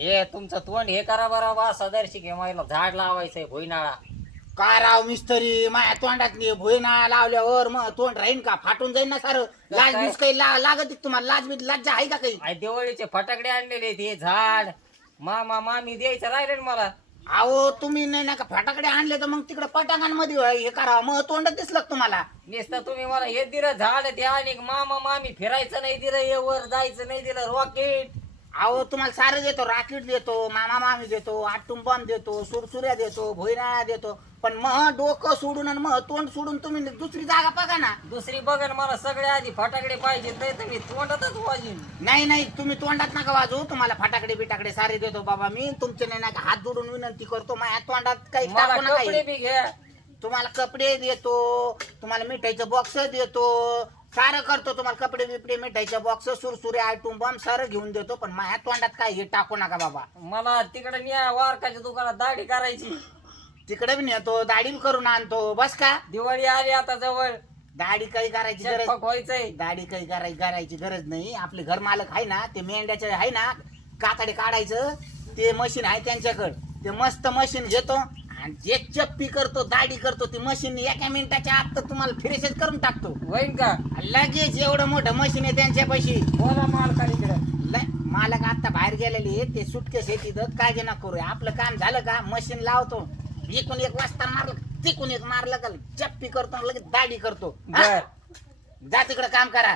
हे तुमचं तोंड हे करा बरं बा सदर्शिक हे मला झाड लावायचंय भुईनाळा. काय राव मिस्त्री माझ्या तोंडातली भुईना लावल्यावर मग तोंड राहीन का फाटून जाईन ना सारं. लाज बीज काही लागत तुम्हाला लाज बीज लज्जा आहे का काही. आई दिवाळीचे फटाकडे आणलेले आहेत, हे झाड मामा मामी द्यायचं राहिले ना मला. अहो तुम्ही नाही ना का फटाकडे आणले तर मग तिकडे पटांगांमध्ये हे करा मग तोंड दिसलं का तुम्हाला. नुसतं तुम्ही मला हे दिलं झाड ते आणि मामा मामी फिरायचं नाही दिलं, हे वर जायचं नाही दिलं, रॉकेट. अहो तुम्हाला सारं देतो, राकीट देतो, मामा मामी देतो, आटूम बॉम्ब देतो, सुरसुऱ्या देतो, भुईनाळा देतो, पण मग डोकं सोडून आणि मग तोंड सोडून तुम्ही दुसरी जागा बघा ना. दुसरी बघन मला सगळ्या आधी फटाकडे पाहिजे, नाही तर मी तोंडातच वाजीन. नाही नाही तुम्ही तोंडात नका वाजू, तुम्हाला फटाकडे बिटाकडे सारे देतो बाबा मी. तुमचे नाही ना हात जोडून विनंती करतो, माझ्या तोंडात काही मला टाकू नका. कपडे बी घ्या. तुम्हाला कपडे देतो, तुम्हाला मिठाईचं बॉक्स देतो, सारं करतो. तुम्हाला कपडे बिपडे मिठाईचं बॉक्स सुरसुरे आयटूम बॉम्ब सारं घेऊन देतो, पण माझ्या तोंडात काय हे टाकू नका बाबा. मला तिकडे न्या वारकाच्या दुकानात दाढी करायची. तिकडे बी नेतो, दाढी बी करून आणतो. बस का दिवाळी आली आता जवळ, दाढी काही करायची गरज चटपट व्हायचंय. दाढी काही करायची गरज नाही. आपले घर मालक आहे ना, ते मेंढ्याचे आहे ना, कातडे काढायचं ते मशीन आहे त्यांच्याकडे. ते मस्त मशीन घेतो आणि जे चप्पी करतो दाढी करतो ती मशीन एका मिनिटाच्या आत तर तुम्हाला फ्रेशच करून टाकतो. होईन का? लगेच एवढं मोठं मशीन आहे त्यांच्यापाशी. बोला मालकाकडे. मालक आता बाहेर गेलेले ते सुटकेस आहे तिथं, काय जे ना करूया. आपलं काम झालं का मशीन लावतो, एकूण एक वाजता मारलं तिकून एक मारलं का चप्पी करतो लगेच दाढी करतो. बर जा तिकडे काम करा.